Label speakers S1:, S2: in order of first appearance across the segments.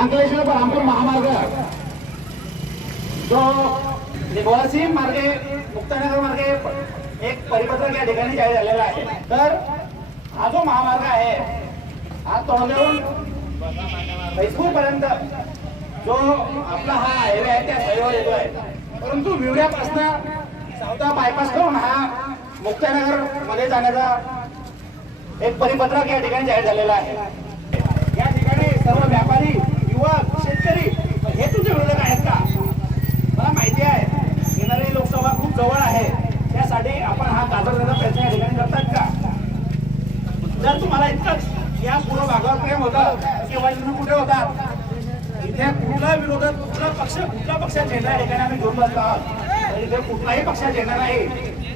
S1: अंकलेश्वर बरहमपूर महामार्ग. जो निवासी मार्गे मुक्तानगर मार्गे एक परिपत्रक या ठिकाणी जाहीर झालेला आहे. तर हा जो महामार्ग आहे हा तोंडवरून मैसूर पर्यंत जो आपला हा हायवे आहे त्या हायवेवर आहे. परंतु विवड्यापासून चौदा बायपास करून हा मुक्तानगरमध्ये जाण्याचा एक परिपत्रक या ठिकाणी जाहीर झालेला आहे या ठिकाणी सर्व व्यापारी युवक शेतकरी हे तुमचे विरोधक आहेत का मला माहिती आहे. येणारी लोकसभा खूप जवळ आहे. त्यासाठी आपण हा गाजवण्याचा प्रयत्न या ठिकाणी करतात का? जर तुम्हाला इतकंच या पूर्व भागावर प्रेम होतं किंवा तुम्ही कुठे होता? इथे कुठला विरोधात कुठला पक्ष कुठला पक्ष झेंडा या ठिकाणी आम्ही घेऊन बसतो आहोत. इथे कुठलाही पक्ष झेंडा नाही.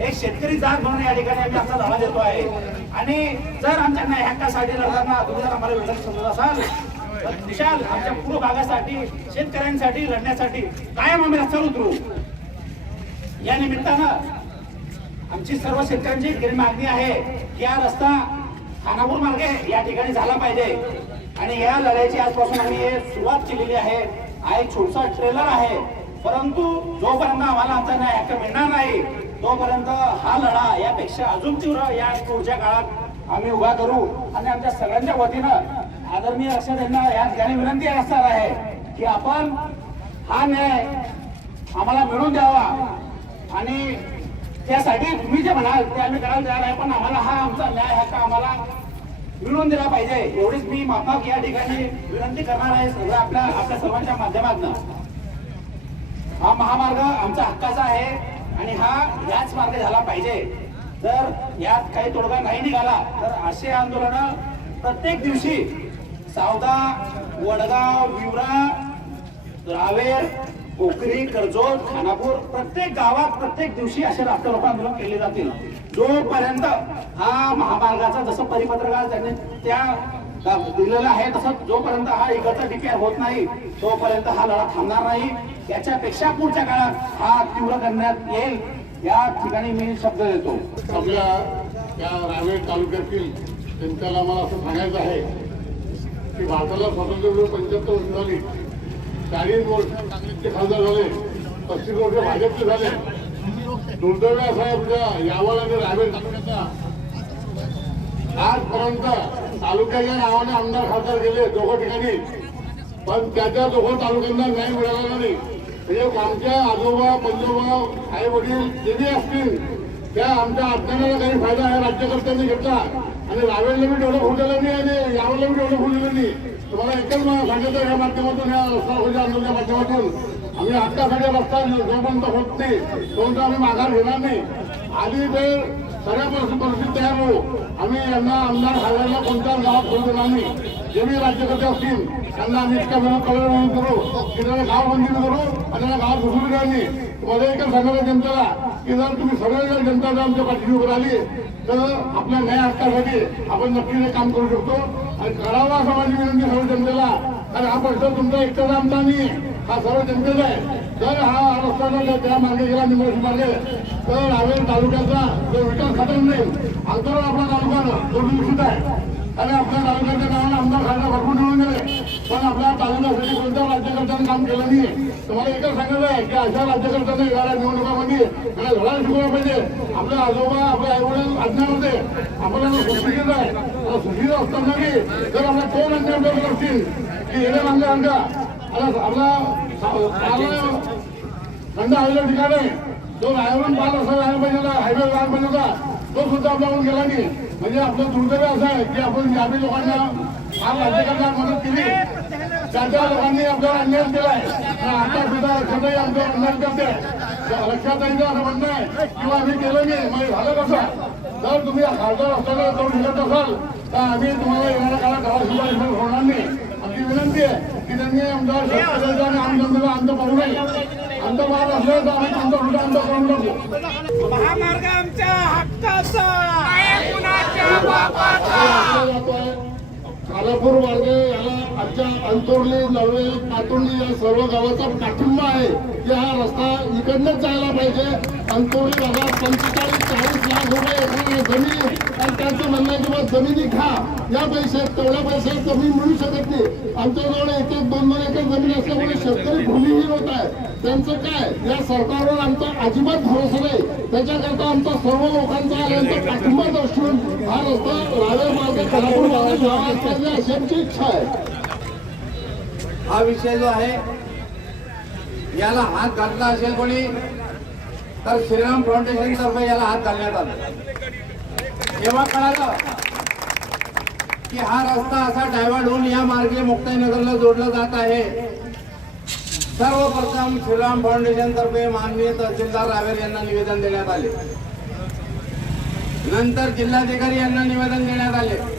S1: एक शेतकरी जात म्हणून या ठिकाणी आम्ही आमचा लढा देतो आहे. आणि जर आमच्या न्याय हक्कासाठी लढताना तुम्ही जर आम्हाला विरोध समजत असाल विशाल आमच्या पूर्व भागासाठी शेतकऱ्यांसाठी लढण्यासाठी कायम आम्ही रस्त्यावर उतरू या निमित्तानं आमची सर्व शेतकऱ्यांची खरी मागणी आहे की हा रस्ता खानापूर मार्गे या ठिकाणी झाला पाहिजे. आणि या लढाईची आजपासून आम्ही सुरुवात केलेली आहे. हा एक छोटसा ट्रेलर आहे. परंतु जोपर्यंत आम्हाला आमचा न्याय हक्क मिळणार नाही तोपर्यंत हा लढा यापेक्षा अजून तीव्र या पुढच्या काळात आम्ही उभा करू आणि आमच्या सगळ्यांच्या वतीनं आदरणीय अशा त्यांना या ठिकाणी विनंती असणार आहे की आपण हा न्याय आम्हाला मिळून द्यावा. आणि त्यासाठी तुम्ही जे म्हणाल ते आम्ही करायला तयार आहे पण आम्हाला हा आमचा न्याय हक्क आम्हाला मिळवून दिला पाहिजे. एवढीच मी माफक या ठिकाणी विनंती करणार आहे सगळं आपल्या आपल्या सर्वांच्या माध्यमातून. हा महामार्ग आमचा हक्काचा आहे आणि हा याच मार्ग झाला पाहिजे. जर यात काही तोडगा नाही निघाला तर असे आंदोलन प्रत्येक दिवशी सावदा वडगाव विवरा रावेर पोखरी कर्जोल खानापूर प्रत्येक गावात प्रत्येक दिवशी असे रास्ता आंदोलन केले जातील. जोपर्यंत हा महामार्गाचा जसं परिपत्रक त्यांनी त्या दिलेलं आहे तसं जोपर्यंत हा इकडचा डिपेअर होत नाही तोपर्यंत हा लढा थांबणार नाही. याच्यापेक्षा पुढच्या काळात हा तीव्र करण्यात येईल. या ठिकाणी मी शब्द देतो.
S2: आपल्या या रावेर तालुक्यातील जनतेला मला असं सांगायचं आहे की भारताला स्वातंत्र्य मिळून पंच्याहत्तर वर्ष झाली. चाळीस वर्ष काँग्रेसचे खासदार झाले. पस्तीस वर्ष भाजपचे झाले. दुर्दैव असं आहे आपल्या यावल आणि रावेर तालुक्याचा. आजपर्यंत तालुक्याच्या नावाने आमदार खासदार गेले दोघं ठिकाणी. पण त्याच्या दोघं तालुक्यांना न्याय मिळाला नाही. म्हणजे आमच्या आजोबा पंजोबा आई वडील जे असतील त्या आमच्या अज्ञानाला काही फायदा आहे राज्यकर्त्यांनी घेतला. आणि रावेरला मी डेव्हलप होऊ दिलं नाही आणि यावेळेला मी डेव्हलप होऊ दिलं नाही तुम्हाला एकच मला सांगितलं या माध्यमातून या रस्ता आंदोलनाच्या माध्यमातून. आम्ही हक्कासाठी रस्ता जोपर्यंत होत नाही तोपर्यंत आम्ही माघार घेणार नाही. आधी जर सगळ्या परिस्थिती परिस्थिती तयार होऊ. आम्ही यांना आमदार खासदारला कोणत्या गावात करू देणार नाही. जे मी राज्यकर्ते असतील त्यांना आम्ही इतका विरोध कळवळ म्हणून करू. की त्याला गाव बंदी करू आणि त्याला गावात घुसू देणार नाही मला एकच सांगायला जनतेला की जर तुम्ही सगळे जर जनता जर आमच्या पाठीशी उभं राहिली तर आपल्या न्याय हक्कासाठी आपण नक्कीच काम करू शकतो. आणि करावा असं माझी विनंती सर्व जनतेला. कारण हा प्रश्न तुमचा एकटाच आमचा नाही. हा सर्व जनतेचा आहे. जर हा रस्ता त्या मार्गे गेला निमोष मार्गे तर रावेर तालुक्याचा जो विकास खतम नाही अंतराळ आपला तालुका दुर्लक्षित आहे. आणि आपल्या तालुक्याच्या नावाने आमदार खासदार भरपूर मिळून गेले पण आपल्या तालुक्यासाठी कोणत्या राज्यकर्त्यांनी काम केलं नाही तुम्हाला एकच सांगायचं आहे की अशा राज्यकर्त्यांनी येणाऱ्या निवडणुकामध्ये त्याला धडा शिकवला पाहिजे. आपले आजोबा आपले आईवडील अज्ञान होते. आपल्याला सुशिक्षित आहे. सुशिक्षित असताना की जर आपल्या कोण अन्याय करत असतील की येणे मागण्या सांगा आता आपला थंड हवेला ठिकाण आहे. जो रायवरून पाल असा राहायला पाहिजे हायवे राहायला पाहिजे होता तो सुद्धा आपल्याकडून गेला नाही. म्हणजे आपलं दुर्दैव असं आहे की आपण ग्रामीण लोकांना हा राज्यकर्त्यांना मदत केली. त्या त्या लोकांनी आपल्याला अन्याय केलाय आणि आता सुद्धा लक्षातही आमच्यावर अन्याय करते. लक्षात लक्षातही असं म्हणणं आहे किंवा आम्ही केलं नाही म्हणजे झालं कसं? जर तुम्ही खासदार असताना जाऊन शिकत असाल तर आम्ही तुम्हाला येणाऱ्या काळात गावात होणार नाही. आमची विनंती आहे की त्यांनी आमदार शेतकऱ्याचा आणि आमजनतेला अंत पाहू नये. अंत पाहत आम्ही तुमचा अंत करून टाकू
S3: महामार्ग आमच्या हक्काचा. कुणाच्या
S2: खालापूर मार्गे याला आजच्या अंतुर्ली नळवे पातुर्ली या सर्व गावाचा पाठिंबा आहे की हा रस्ता इकडनंच जायला पाहिजे. अंतुर्ली भागात पंचेचाळीस चाळीस लाख रुपये एखाद्या जमीन आणि त्यांचं म्हणणं आहे की बा जमिनी खा. या पैशात तेवढ्या पैशात जमीन मिळू शकत नाही. आमच्याजवळ एक एक दोन दोन एकर जमीन असल्यामुळे शेतकरी भूमिहीन होत आहे. त्यांचं काय? या सरकारवर आमचा अजिबात भरोसा नाही. त्याच्याकरता आमचा सर्व लोकांचा यांचा पाठिंबा दर्शवून हा रस्ता रावे मार्ग कोल्हापूर मार्ग व्हावा पाहिजे इच्छा आहे
S3: हा विषय जो आहे याला हात घातला असेल कोणी तर श्रीराम फाउंडेशन तर्फे याला हात घालण्यात आला. तेव्हा कळालं की हा रस्ता असा डायव्हर्ट होऊन या मार्गे मुक्ताईनगरला जोडला जात आहे. सर्वप्रथम श्रीराम फाउंडेशन तर्फे माननीय तहसीलदार रावेर यांना निवेदन देण्यात आले. नंतर जिल्हाधिकारी यांना निवेदन देण्यात आले.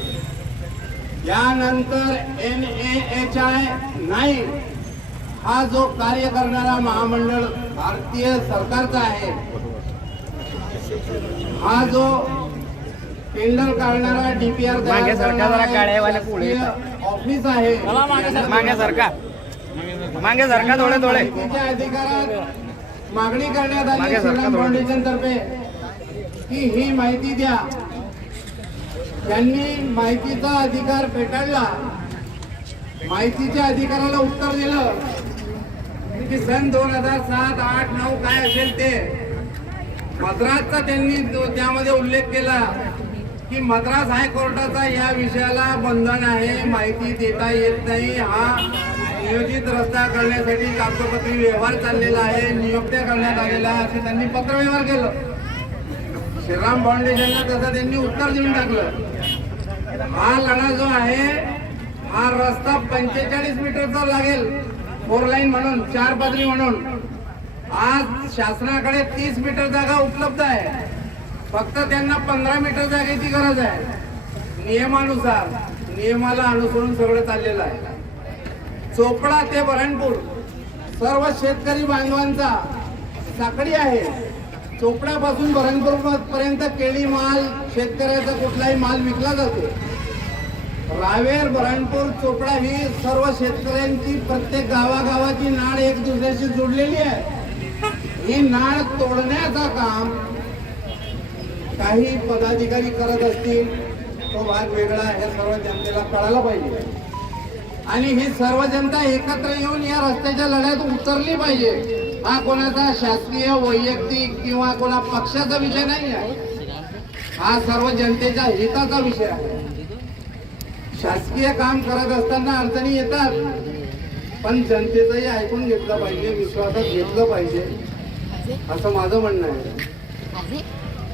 S3: यानंतर एन एच आय नाही. हा जो कार्य करणारा महामंडळ भारतीय सरकारचा आहे. हा जो टेंडर काढणारा डीपीआर ऑफिस आहे.
S4: मागे सरका. मागे सरका. थोडे थोडे.
S3: अधिकारात मागणी करण्यात आली. फाउंडेशन तर्फे की ही माहिती द्या. त्यांनी माहितीचा अधिकार फेटाळला. माहितीच्या अधिकाराला उत्तर दिलं. की सन दोन हजार सात आठ नऊ काय असेल ते. मद्रासचा त्यांनी त्यामध्ये उल्लेख केला. की मद्रास हायकोर्टाचा या विषयाला बंधन आहे माहिती देता येत नाही. हा नियोजित रस्ता करण्यासाठी कागदपत्री व्यवहार चाललेला आहे नियुक्त्या करण्यात आलेला असे त्यांनी पत्रव्यवहार केलं. श्रीराम फाउंडेशनला तसं त्यांनी उत्तर देऊन टाकलं. हा लढा जो आहे हा रस्ता पंचेचाळीस मीटरचा लागेल. फोर लाईन म्हणून चार पदरी म्हणून. आज शासनाकडे तीस मीटर जागा उपलब्ध आहे. फक्त त्यांना पंधरा मीटर जागेची गरज आहे. नियमानुसार नियमाला अनुसरून सगळं चाललेलं आहे. चोपडा ते बरणपूर सर्व शेतकरी बांधवांचा साखळी आहे. चोपड्यापासून बऱ्हाणपूर पर्यंत केळी माल शेतकऱ्याचा कुठलाही माल विकला जातो. रावेर बरणपूर चोपडा ही सर्व शेतकऱ्यांची प्रत्येक गावागावाची नाळ एक दुसऱ्याशी जोडलेली आहे. ही नाळ तोडण्याचा काम काही पदाधिकारी करत असतील तो भाग वेगळा हे सर्व जनतेला कळायला पाहिजे. आणि ही सर्व जनता एकत्र येऊन या रस्त्याच्या लढ्यात उतरली पाहिजे. हा कोणाचा शासकीय वैयक्तिक किंवा कोणा पक्षाचा विषय नाही आहे. हा सर्व जनतेच्या हिताचा विषय आहे. शासकीय काम करत असताना अडचणी येतात पण जनतेचंही ऐकून घेतलं पाहिजे विश्वासात घेतलं पाहिजे असं माझं म्हणणं आहे.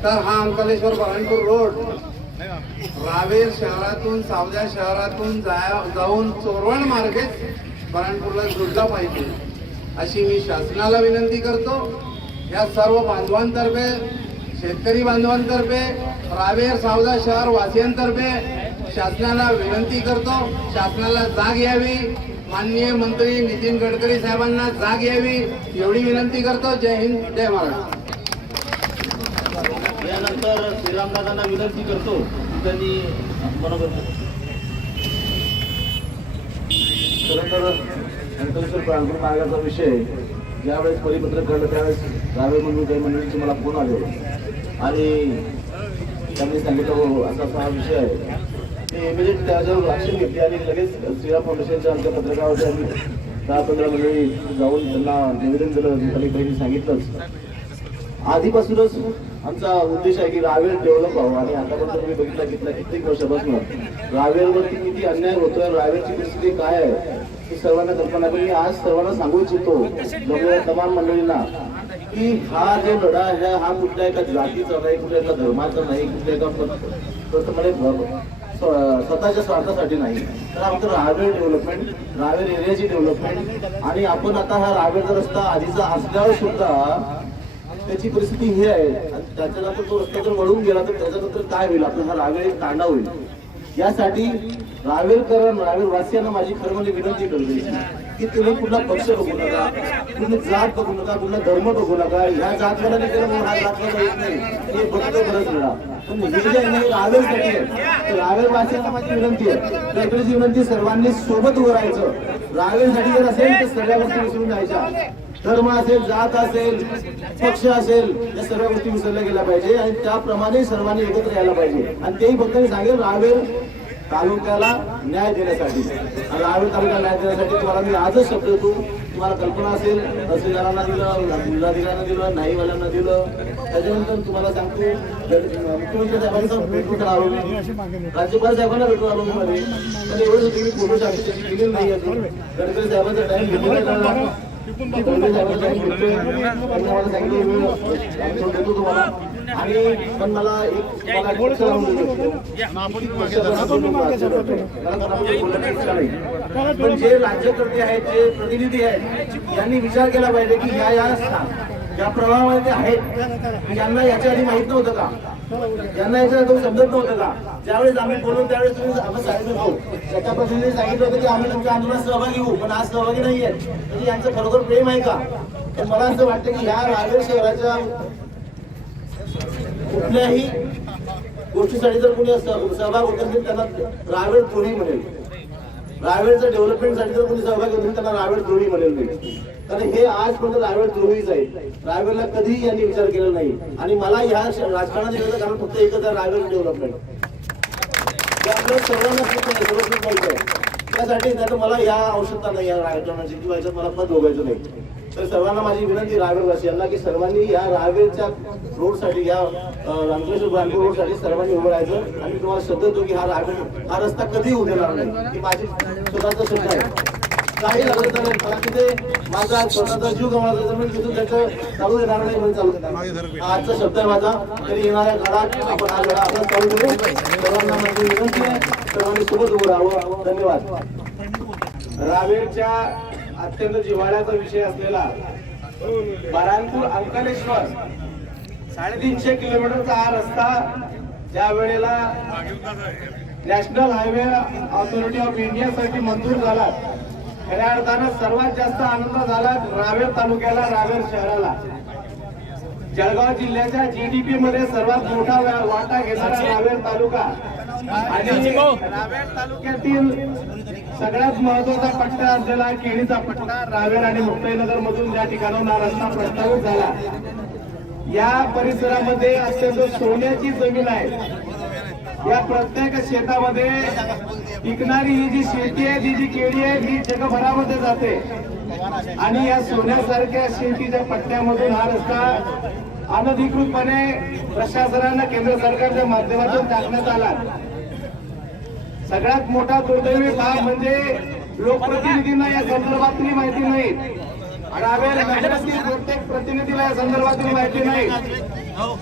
S3: तर हा अंकलेश्वर बळणपूर रोड रावेर शहरातून सावजा शहरातून जा- जाऊन चोरवण मार्गेच बळणपूरला जुडला पाहिजे. अशी मी शासनाला विनंती करतो. या सर्व बांधवांतर्फे शेतकरी बांधवांतर्फे रावेर सावदा शहर वासियांतर्फे शासनाला विनंती करतो. शासनाला जाग यावी. माननीय मंत्री नितीन गडकरी साहेबांना जाग यावी एवढी विनंती करतो. जय हिंद जय महाराष्ट्र.
S5: यानंतर श्रीरामदादांना विनंती करतो. त्यांनी बरोबर खरं तर अंकलेश्वर प्रांगण मार्गाचा विषय ज्यावेळेस परिपत्रक काढलं त्यावेळेस रावे म्हणून काही मंडळींचे मला फोन आले. आणि त्यांनी सांगितलं हो असा असा हा विषय आहे. मी इमिजिएट त्याच्यावर ॲक्शन घेतली आणि लगेच श्रीराम फाउंडेशनच्या आमच्या पत्रकावरती आम्ही दहा पंधरा मंडळी जाऊन त्यांना निवेदन दिलं अनेक बहिणी सांगितलंच. आधीपासूनच आमचा उद्देश आहे की रावेर डेव्हलप व्हावं. आणि आतापर्यंत तुम्ही बघितला घेतला कित्येक वर्षापासून रावेरवरती किती अन्याय होतोय रावेरची परिस्थिती काय आहे? ही सर्वांना कल्पना करून मी आज सर्वांना सांगू इच्छितो तमाम मंडळींना की हा जो लढा आहे हा कुठल्या एका जातीचा नाही कुठल्या एका धर्माचा नाही कुठल्या एका स्वतःच्या स्वार्थासाठी नाही. तर आमचं रावेर डेव्हलपमेंट रावेर एरियाची डेव्हलपमेंट आणि आपण आता हा रावेरचा रस्ता आधीचा असल्यावर सुद्धा त्याची परिस्थिती ही आहे. आणि त्याच्यानंतर तो रस्ता जर वळून गेला तर त्याच्यानंतर काय होईल? आपला हा रावेर एक तांडा होईल. यासाठी रावेरकर रावेरवासियांना माझी खरं म्हणजे विनंती करते की तुम्ही कुठला पक्ष बघू नका कुठली जात बघू नका कुठला धर्म बघू नका. ह्या जातवाला केलं म्हणून हा जातवाला येत नाही. हे बघतो बरंच वेळा पण हे जे आहे रावेरसाठी आहे. तर वासियांना माझी विनंती आहे. तर विनंती सर्वांनी सोबत उभं राहायचं. रावेरसाठी जर असेल तर सगळ्या गोष्टी विसरून जायच्या. धर्म असेल जात असेल पक्ष असेल या सर्व गोष्टी विसरल्या गेल्या पाहिजे आणि त्याप्रमाणे सर्वांनी एकत्र यायला पाहिजे. आणि तेही फक्त मी सांगेल रावेर तालुक्याला न्याय देण्यासाठी. आणि रावेर तालुक्याला न्याय देण्यासाठी तुम्हाला मी आजच शब्द देतो. तुम्हाला कल्पना असेल तहसीलदारांना दिलं जिल्हाधिकाऱ्यांना दिलं नाहीवाल्यांना दिलं. त्याच्यानंतर तुम्हाला सांगतो मुख्यमंत्री साहेबांचा भेटून आलो मी राज्यपाल साहेबांना भेटून आलो मी मध्ये. पण एवढं तुम्ही फोटो शकतो दिलेलं नाही गडकरी साहेबांचा टाइम घेतलेला मला आणि पण मला एक पण जे राज्यकर्ते आहेत जे प्रतिनिधी आहेत यांनी विचार केला पाहिजे की ह्या या ज्या प्रभावामध्ये ते आहेत यांना याच्या आधी माहीत नव्हतं का? यांना याच्या तो समजत नव्हतं का ज्यावेळेस आम्ही बोलू त्यावेळेस तुम्ही आम्ही सांगितलं भाऊ. त्याच्यापासून सांगितलं होतं की आम्ही तुमच्या आंदोलनात सहभागी होऊ पण आज सहभागी नाही आहेत म्हणजे यांचं खरोखर प्रेम आहे का? तर मला असं वाटतं की ह्या रावेर शहराच्या कुठल्याही गोष्टीसाठी जर कोणी सहभाग होत असेल त्यांना रावेर द्रोही म्हणेल? रावेरच्या डेव्हलपमेंटसाठी जर कोणी सहभाग होत असेल त्यांना रावेर द्रोही म्हणेल? कारण हे आजपर्यंत रायगड द्रोहीच आहे रायगडला कधीही यांनी विचार केला नाही. आणि मला ह्या राजकारणात येण्याचं कारण फक्त एकच आहे रायगड डेव्हलपमेंट सर्वांना त्यासाठी नाही तर मला या आवश्यकता नाही या राजकारणाची किंवा याच्यात मला पद भोगायचं नाही. तर सर्वांना माझी विनंती रावेरवासियांना की सर्वांनी या रावेरच्या रोडसाठी या अं, रामकृष्ण बांधूर रोडसाठी सर्वांनी उभं राहायचं. आणि तुम्हाला शब्द देतो की हा रायगड हा रस्ता कधी उभे राहणार नाही. ही माझी स्वतःचा शब्द आहे. काही झालं तर मला तिथे माझा स्वतःचा जीव गमावला तर मी तिथून त्याचं चालू देणार नाही म्हणजे चालू नाही. हा आजचा शब्द आहे माझा. तरी येणाऱ्या काळात आपण हा लढा आपण चालू करू. सर्वांना माझी विनंती आहे. सर्वांनी सोबत उभं राहावं. धन्यवाद.
S1: रावेरच्या अत्यंत जिव्हाळ्याचा विषय असलेला बरानपूर अंकलेश्वर साडेतीनशे किलोमीटरचा हा रस्ता ज्या वेळेला नॅशनल हायवे ऑथॉरिटी ऑफ इंडियासाठी मंजूर झाला खऱ्या अर्थानं सर्वात जास्त आनंद झाला रावेर तालुक्याला रावेर शहराला. जळगाव जिल्ह्याच्या जीडीपी मध्ये सर्वात मोठा वाटा घेणारा रावेर तालुका. आणि रावेर तालुक्यातील सगळ्यात महत्त्वाचा पट्टा असलेला केळीचा पट्टा रावेर आणि मुक्ताईनगर मधून ज्या ठिकाणाहून रस्ता प्रस्तावित झाला या परिसरामध्ये अत्यंत सोन्याची जमीन आहे. या प्रत्येक शेतामध्ये पिकणारी ही जी शेती आहे ती जी केळी आहे ही जगभरामध्ये जाते. आणि या सोन्यासारख्या शेतीच्या पट्ट्यामधून हा रस्ता अनधिकृतपणे प्रशासनानं केंद्र सरकारच्या माध्यमातून टाकण्यात आला. सगळ्यात मोठा दुर्दैवी भाग म्हणजे लोकप्रतिनिधींना या संदर्भातली माहिती नाही. प्रत्येक प्रतिनिधीला या संदर्भातली माहिती नाही.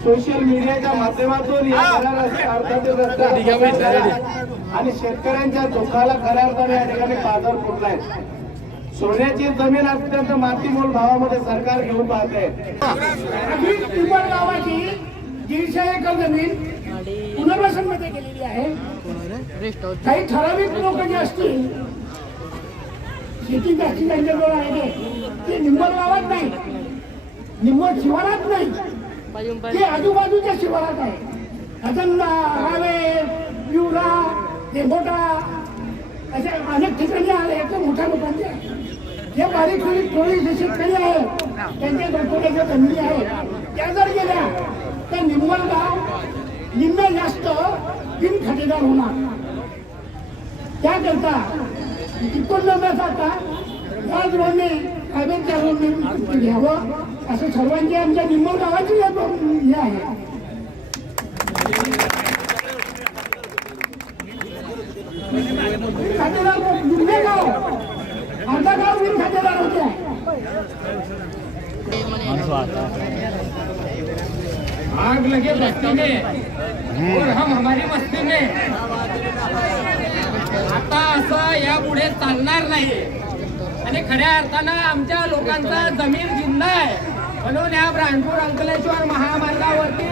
S1: सोशल मीडियाच्या माध्यमातून या रस्ता. आणि शेतकऱ्यांच्या दुःखाला खऱ्या अर्थाने या ठिकाणी बाजार फुटलाय. सोन्याची जमीन अत्यंत मातीमोल भावामध्ये सरकार घेऊन पाहते.
S6: पिंपळ गावाची दीडशे एकर जमीन पुनर्वसनमध्ये गेलेली आहे. काही ठराविक लोक जे असतील शेती जास्ती त्यांच्याजवळ आहे ते. ते निंबळ गावात नाही. निंबळ शिवारात नाही. ते आजूबाजूच्या शिवारात आहे. अजंदा रावे पिवळा देबोटा असे अनेक ठिकाणी आले ते मोठ्या लोकांचे जे बारीक बारीक थोडी जे शेतकरी आहे त्यांच्या डोक्याच्या कमी आहे त्या जर गेल्या तर निम्मल गाव निम्मे जास्त बिन खातेदार होणार. त्याकरता टिकून न जाता या रोडने कायद्याच्या रोडने घ्यावं असं सर्वांची आमच्या निम्मल गावाची हे आहे.
S7: आग लगे बस्ती में। और हम हमारी मस्ती में। आता असं यापुढे चालणार नाही. आणि खऱ्या अर्थानं आमच्या लोकांचा जमीन जिंदा आहे. म्हणून या ब्रांडपूर अंकलेश्वर महामार्गावरती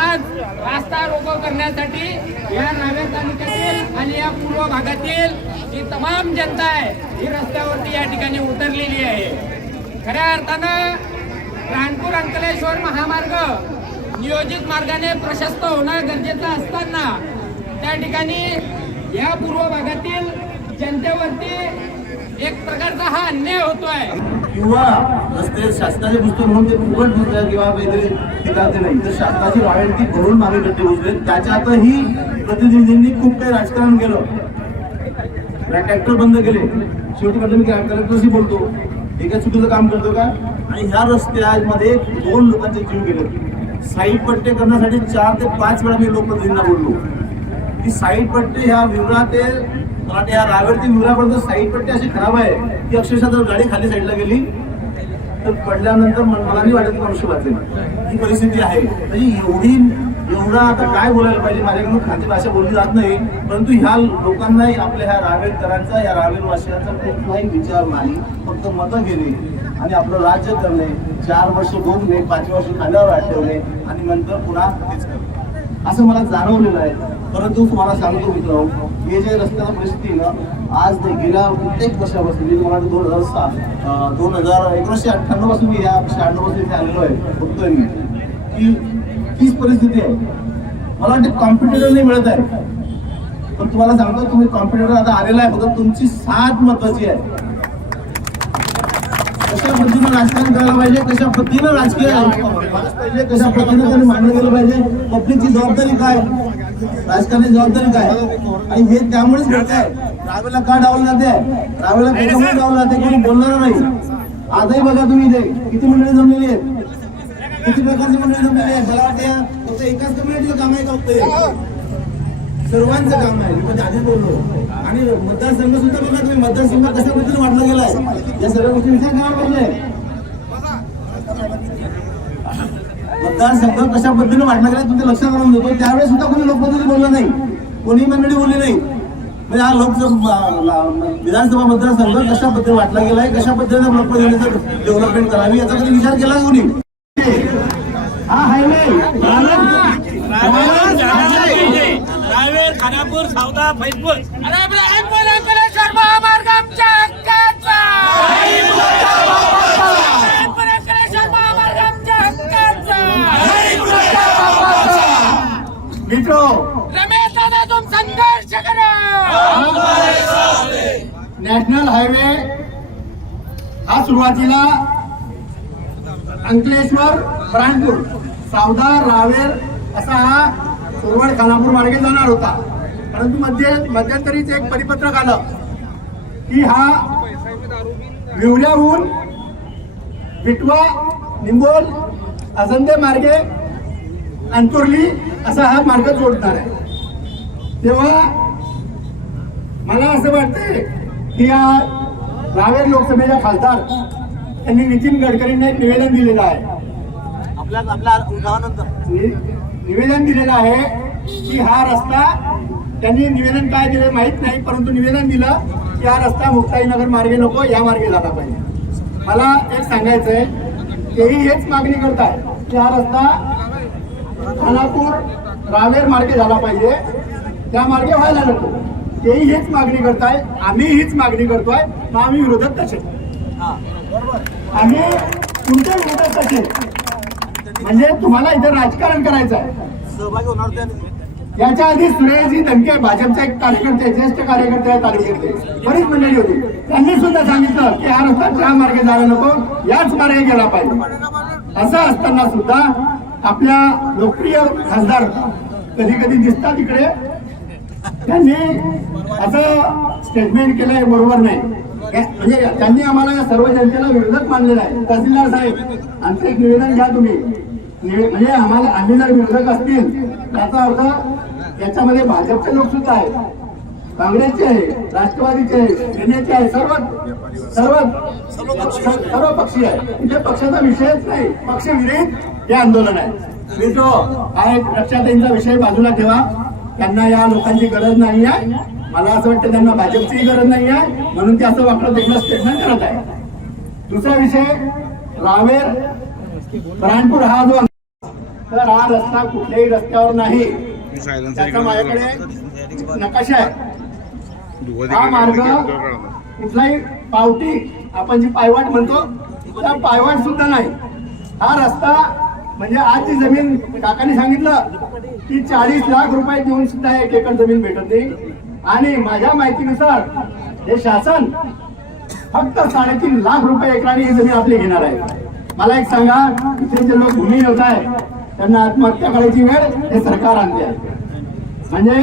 S7: आज रास्ता रोको करण्यासाठी या नाव्या तालुक्यातील आणि या पूर्व भागातील जी तमाम जनता आहे ही रस्त्यावरती या ठिकाणी उतरलेली आहे. खऱ्या अर्थानं राणपूर अंकलेश्वर महामार्ग नियोजित मार्गाने प्रशस्त होणं गरजेचं असताना त्या ठिकाणी या पूर्व भागातील जनतेवरती एक प्रकारचा हा अन्याय होतोय.
S5: किंवा रस्ते शासनाचे पुस्तक म्हणून ते फुकट बुजल्या किंवा काहीतरी ठिकाणते नाही. तर शासनाची रॉयल्टी भरून मागे गड्डे बुजले त्याच्यातही प्रतिनिधींनी खूप काही राजकारण केलं. ट्रॅक्टर बंद केले. शेवटी म्हटलं मी कलेक्टरशी बोलतो. एका चुकीचं काम करतो का? आणि ह्या रस्त्यामध्ये दोन लोकांचे जीव गेले. साईड पट्टे करण्यासाठी चार ते पाच वेळा मी लोकप्रतिनिधींना बोललो. की साईड पट्टे ह्या विवरा ते या ह्या रावेर ते विवरापर्यंत साईड पट्टे अशी खराब आहे की अक्षरशः जर गाडी खाली साईडला गेली तर पडल्यानंतर मला नाही वाटत मनुष्य वाचेल ही परिस्थिती आहे. म्हणजे एवढी एवढा आता काय बोलायला पाहिजे? माझ्याकडून खाती भाषा बोलली जात नाही. परंतु ह्या लोकांनाही आपल्या ह्या रावेरकरांचा या रावेरवासियांचा कुठलाही विचार नाही. फक्त मतं घेणे आणि आपलं राज्य करणे. चार वर्ष भोगणे पाच वर्ष खांद्यावर आठवणे ठेवणे आणि नंतर पुन्हा तेच करणे. असं मला जाणवलेलं आहे. परंतु तुम्हाला सांगतो मित्र हे जे रस्त्याला परिस्थिती ना आज ते गेल्या कित्येक वर्षापासून म्हणजे मी तुम्हाला दोन हजार सहा दोन हजार एकोणीसशे अठ्ठ्याण्णवपासून मी या शहाण्णवपासून इथे आलेलो आहे. बघतोय मी. की तीच परिस्थिती आहे. मला वाटते कॉम्प्युटर नाही मिळत आहे. पण तुम्हाला सांगतो तुम्ही कॉम्प्युटर आता आलेला आहे फक्त तुमची साथ महत्वाची आहे. कशा पद्धतीनं राजकारण करायला पाहिजे कशा पद्धतीनं राजकीय पाहिजे कशा पद्धतीनं त्यांनी मांडलं गेलं पाहिजे पब्लिकची जबाबदारी काय राजकारणाची जबाबदारी काय? आणि हे त्यामुळेच घडत आहे रावेला का डावलं जाते? रावेला कशामुळे डावलं जाते? कोणी बोलणार नाही. आजही बघा तुम्ही इथे किती मंडळी जमलेली आहेत? किती प्रकारची मंडळी जमलेली आहे मला वाटतं फक्त एकाच कम्युनिटीचं काम आहे का फक्त सर्वांचं काम आहे. मी आधीच बोललो. आणि मतदारसंघ सुद्धा बघा तुम्ही. मतदारसंघ कशा पद्धतीने वाटला गेलाय? या सर्व गोष्टी विचार काय बोललाय मतदारसंघ कशा पद्धतीने वाटला गेला तुमच्या लक्षात आणून देतो त्यावेळेस सुद्धा कोणी लोकप्रतिनिधी बोललं नाही. कोणी मंडळी बोलली नाही. म्हणजे हा लोकसभा विधानसभा मतदारसंघ कशा पद्धतीने वाटला गेलाय? कशा पद्धतीने लोकप्रतिनिधीचं डेव्हलपमेंट करावी? याचा कधी विचार केला कोणी?
S6: हा हायवे
S3: रावेर खानापूर सावदा फैजपूर.
S7: अंकलेश्वर महामार्ग आमच्या हक्काचा. राणपूर अंकलेश्वर महामार्ग आमच्या हक्काचा.
S6: मित्रो
S7: रमेश दादा तुम संघर्ष करा.
S6: नॅशनल हायवे हा सुरुवातीला अंकलेश्वर ब्रांडपूर सावदा रावेर असा हा सुरवड खानापूर मार्गे जाणार होता. परंतु मध्ये मध्यंतरीच एक परिपत्रक आलं की हा विवल्याहून विटवा निंबोल अजंदे मार्गे अंतुर्ली असा हा मार्ग जोडणार आहे. तेव्हा मला असं वाटतंय की या रावेर लोकसभेच्या खासदार त्यांनी नितीन गडकरींना एक निवेदन दिलेलं आहे.
S5: आपल्या आपल्या गावानंतर.
S6: नि- निवेदन दिलेलं आहे की हा रस्ता त्यांनी निवेदन काय दिले माहीत नाही परंतु निवेदन दिलं की हा रस्ता मुक्ताईनगर मार्गे नको या मार्गे झाला पाहिजे. मला एक सांगायचं आहे तेही हेच मागणी करताय की हा रस्ता खानापूर रावेर मार्गे झाला पाहिजे. त्या मार्गे व्हायला नको. तेही हेच मागणी करताय आम्ही हीच मागणी करतोय मग आम्ही विरोधात कसे आम्ही तुमच्या विरोधात कसे म्हणजे तुम्हाला इथे राजकारण करायचं आहे.
S5: सहभागी होणार त्या
S6: याच्या आधी सुरेशजी धनके भाजपचा एक कार्यकर्ते ज्येष्ठ कार्यकर्ते आहेत तालुक्यातले बरीच मंडळी होती. त्यांनी सुद्धा सांगितलं की हा रस्ता त्या मार्गे जायला नको याच मार्गे गेला पाहिजे. असं असताना सुद्धा आपल्या लोकप्रिय खासदार कधी कधी दिसतात इकडे. त्यांनी असं स्टेटमेंट केलंय बरोबर नाही. म्हणजे त्यांनी आम्हाला या सर्व जनतेला विरोधक मानलेला आहे. तहसीलदार साहेब आमचं एक निवेदन घ्या तुम्ही. म्हणजे-, म्हणजे आम्हाला आम्ही जर विरोधक असतील त्याचा अर्थ याच्यामध्ये भाजपचे लोक सुद्धा आहेत. काँग्रेसचे आहे राष्ट्रवादीचे आहे सेनेचे आहे सर्व सर्व सर्व पक्षी आहे इथे म्हणजे पक्षाचा विषयच नाही. पक्ष विरहित हे आंदोलन आहे. मित्र काय रक्षाताईंचा विषय बाजूला ठेवा. त्यांना या लोकांची गरज नाही आहे. मला असं वाटतं त्यांना भाजपचीही गरज नाही आहे. म्हणून ते असं वाकडं देखील स्टेटमेंट करत आहे. दुसरा विषय रावेर प्राणपूर हा जो तर हा रस्ता कुठल्याही रस्त्यावर नाही. त्याचा माझ्याकडे नकाशा आहे. हा मार्ग कुठलाही पावटी आपण जी पायवाट म्हणतो त्या पायवाट सुद्धा नाही. हा रस्ता म्हणजे आज जी जमीन काकांनी सांगितलं की चाळीस लाख रुपये देऊन सुद्धा एक एकर जमीन भेटत नाही. आणि माझ्या माहितीनुसार हे शासन फक्त साडेतीन लाख रुपये एकराने ही जमीन आपली घेणार आहे. मला एक सांगा इथे जे लोक भूमी होत आहे त्यांना आत्महत्या करायची वेळ हे सरकार आणते. आहे म्हणजे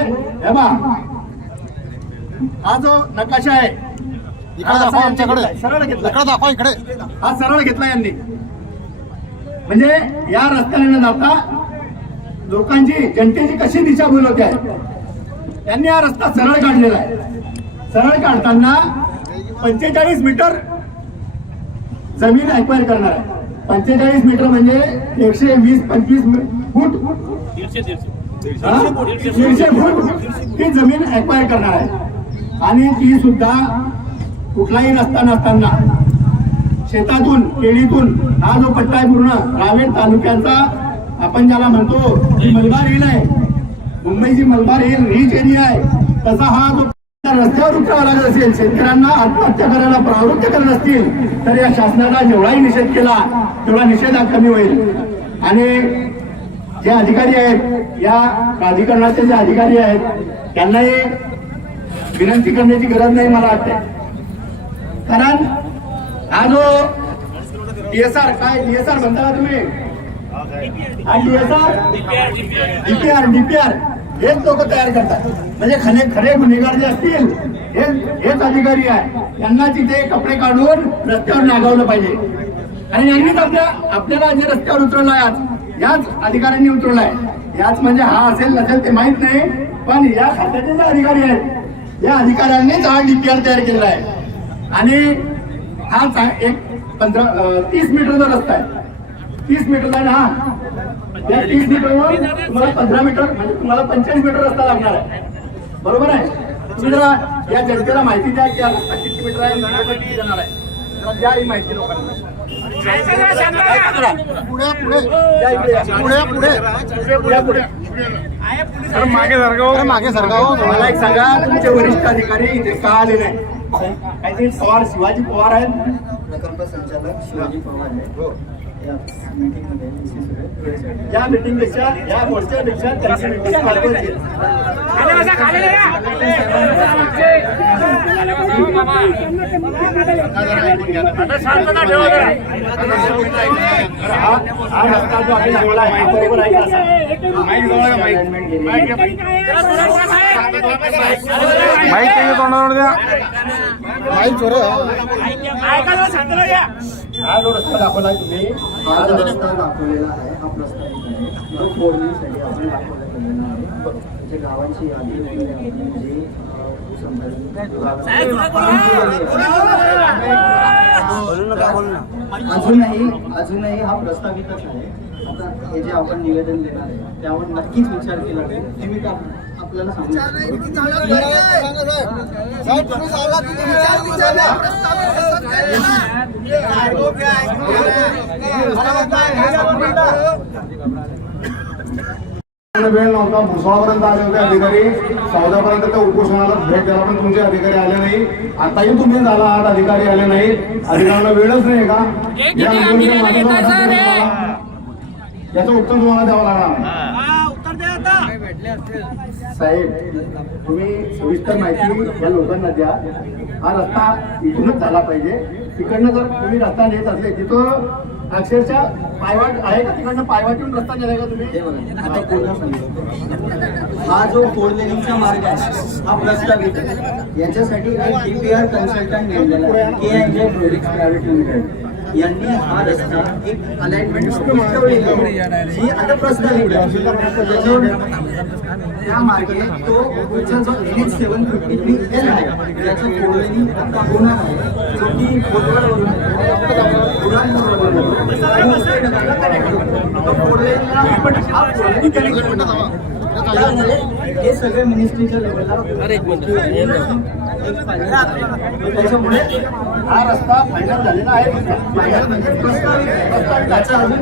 S6: हे बा हा जो नकाशा आहे सरळ घेतला
S2: इकडे
S6: हा सरळ घेतला यांनी. म्हणजे या रस्त्याने जाता लोकांची जनतेची कशी दिशाभूल होते आहे? त्यांनी हा रस्ता सरळ काढलेला आहे. सरळ काढताना पंचेचाळीस मीटर जमीन एक्वायर करणार आहे. पंचेचाळीस मीटर म्हणजे एकशे वीस पंचवीस फूट? दीडशे फूट ही जमीन एक्वायर करणार आहे. आणि ती सुद्धा कुठलाही रस्ता नसताना शेतातून केळीतून हा जो पट्टा आहे पूर्ण रावेर तालुक्याचा आपण ज्याला म्हणतो की मलबार हिल आहे. मुंबईची मलबार हिल रिच एरिया आहे. तसा हा जो रस्त्यावर लागत असेल शेतकऱ्यांना आत्महत्या करायला प्रवृत्त करत असतील तर या शासनाला जेवढाही निषेध केला तेवढा निषेध कमी होईल. आणि जे अधिकारी आहेत या प्राधिकरणाचे जे अधिकारी आहेत त्यांनाही विनंती करण्याची गरज नाही मला वाटते. कारण हा जो डीएसआर काय डीएसआर म्हणता का तुम्ही? हा डीएसआर डीपीआर डीपीआर हेच लोक तयार करतात. म्हणजे खरे खरे गुन्हेगार जे असतील हे हेच अधिकारी आहे. त्यांना तिथे कपडे काढून रस्त्यावर नागावलं पाहिजे. आणि यांनीच आपल्या आपल्याला जे रस्त्यावर उतरवलं आहे आज याच अधिकाऱ्यांनी उतरवलाय याच म्हणजे हा असेल नसेल ते माहीत नाही पण या खात्याचे जे अधिकारी आहेत या अधिकाऱ्यांनीच हा डीपीआर तयार केलेला आहे. आणि हा एक पंधरा तीस मीटरचा रस्ता आहे. तीस मीटरचा आहे ना हा. या तीस मीटरवर तुम्हाला पंधरा मीटर म्हणजे तुम्हाला पंचेचाळीस मीटर रस्ता लागणार आहे. बरोबर आहे? तुम्ही जरा या जनतेला माहिती द्या की हा रस्ता किती मीटर आहे किती जाणार आहे. जरा द्या ही माहिती लोकांना.
S2: पुढे पुढे. पुढे पुढे.
S6: पुढे पुढे
S3: मागे सरका
S2: मागे सरका हो.
S6: मला एक सांगा तुमचे वरिष्ठ अधिकारी इथे का आले नाही? काहीतरी पवार शिवाजी पवार आहेत.
S4: प्रकल्प संचालक शिवाजी पवार आहे या वेळेसाठी
S6: या मीटिंगपेक्षा या मोर्चा पेक्षा त्यांची मीटिंग महत्वाची आहे. हा रस्ता जो आहे चांगला आहे बरोबर आहे असा?
S3: माईक त्याच्या तोंडावर द्या
S6: हा जो रस्ता दाखवलाय तुम्ही
S4: हा जो रस्ता दाखवलेला आहे हा प्रस्तावित आहे जो फोडणीसाठी आपण दाखवला गेलेला आहे गावांची यादी वगैरे आपण जी अ, संबंधित विभागात- अजूनही अजूनही हा प्रस्तावितच आहे. आता हे जे आपण निवेदन देणार आहे त्यावर नक्कीच विचार केला जाईल. हे मी का- आपल्याला सांगू
S2: वेळ नव्हता. भुसावळपर्यंत आले होते अधिकारी. चौदापर्यंत त्या उपोषणाला भेट द्यायला पण तुमचे अधिकारी आले नाही. आताही तुम्ही झाला आहात अधिकारी आले नाही अधिकाऱ्यांना वेळच नाही का? याचं उत्तर तुम्हाला द्यावं लागणार
S6: साहेब तुम्ही सविस्तर माहिती या लोकांना द्या. हा रस्ता इथूनच झाला पाहिजे. तिकडनं जर तुम्ही रस्ता नेत असले तिथं अक्षरशः पायवाट आहे का तिकडनं पायवाटून रस्ता नेलाय का तुम्ही?
S4: हे. हा जो फोर लेनिंगचा मार्ग आहे हा प्रस्तावित याच्यासाठी एक DPR consultant नेमलेला K N J project private limited यांनी हा रस्ता एक अलाइनमेंट जी आता प्रस्तावित त्या मार्गे तो पुढचा जो N H seven fifty three L आहे त्याचं फोर लेनिंग आता होणार आहे जो की. उडानवरून. तो आपण हा. त्यामुळे हे सगळे मिनिस्ट्रीच्या लेवलला त्याच्यामुळे
S6: हा रस्ता फायनल झालेला आहे फायनल म्हणजे प्रस्तावित
S4: त्याचा. अजून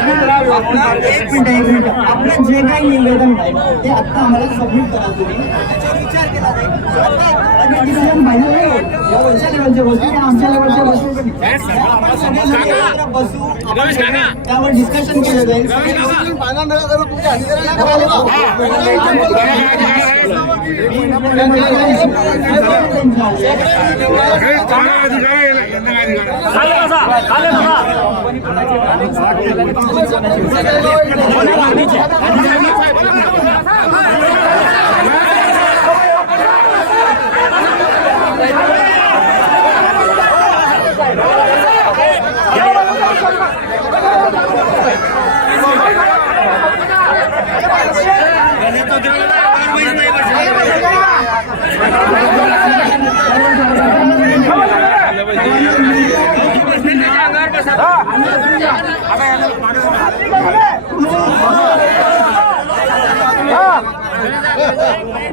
S4: एक मिनिट एक मिनिट आपलं जे काही निवेदन आहे ते आता आम्हाला सबमिट करा तुम्ही विचार केला लेवलच्या गोष्टी आमच्या लेवलच्या गोष्टी बसू त्यावर डिस्कशन केलं जाईल
S2: त्याच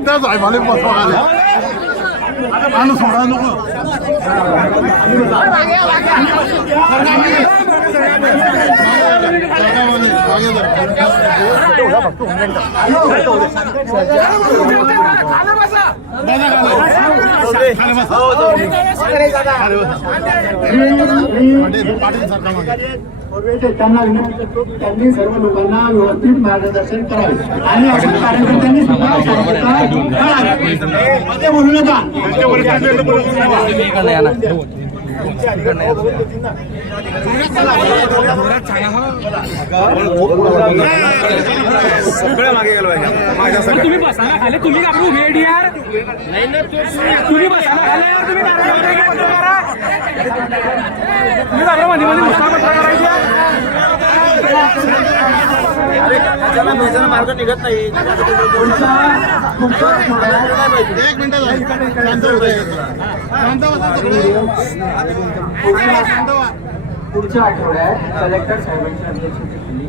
S2: त्यहाँ भाइ भने बस्नु माणूस सोडा नको
S6: त्यांना विनंती करतो त्यांनी सर्व लोकांना व्यवस्थित मार्गदर्शन करावे आणि आपण कार्यकर्त्यांनी सुद्धा. मध्ये बोलू नका
S3: तुम्ही मागे गेलो तुम्ही का उभी आहे. यार तुम्ही बसा ना यार तुम्ही दारामध्ये काय तुम्ही दारामध्ये मध्ये नुसता
S2: एक मिनिट
S4: पुढच्या आठवड्यात कलेक्टर साहेबांच्या अध्यक्षतेखाली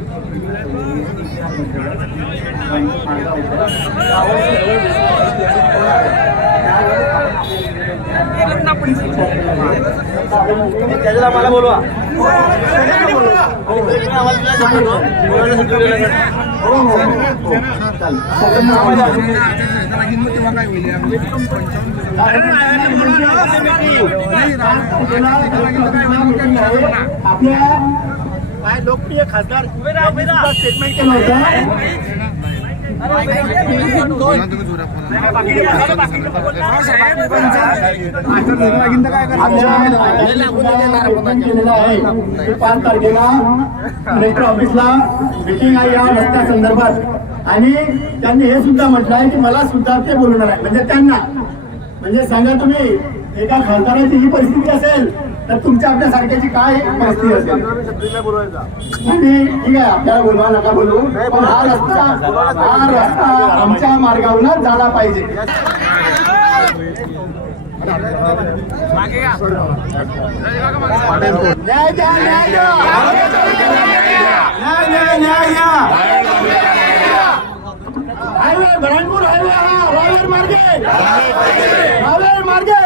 S4: त्याच्याला मला बोलवा
S6: आपल्या लोकप्रिय खासदार स्टेटमेंट केलं होतं. पाच तारखेला कलेक्टर ऑफिसला मिटिंग आहे. या रस्त्या संदर्भात आणि त्यांनी हे सुद्धा म्हटलं आहे की मला सुद्धा ते बोलणार आहे म्हणजे त्यांना म्हणजे सांगा तुम्ही एका खासदाराची ही परिस्थिती असेल तर तुमच्या आपल्या सारख्याची काय परिस्थिती असेल? आणि ठीक आहे आपल्याला बोलवा नका बोलू. पण हा रस्ता हा रस्ता आमच्या मार्गावरून झाला पाहिजे. न्याय न्याय द्या. न्याय द्या न्याय द्या. हायवे बरणपूर हायवे हा रावेर मार्गे. रावेर मार्गे.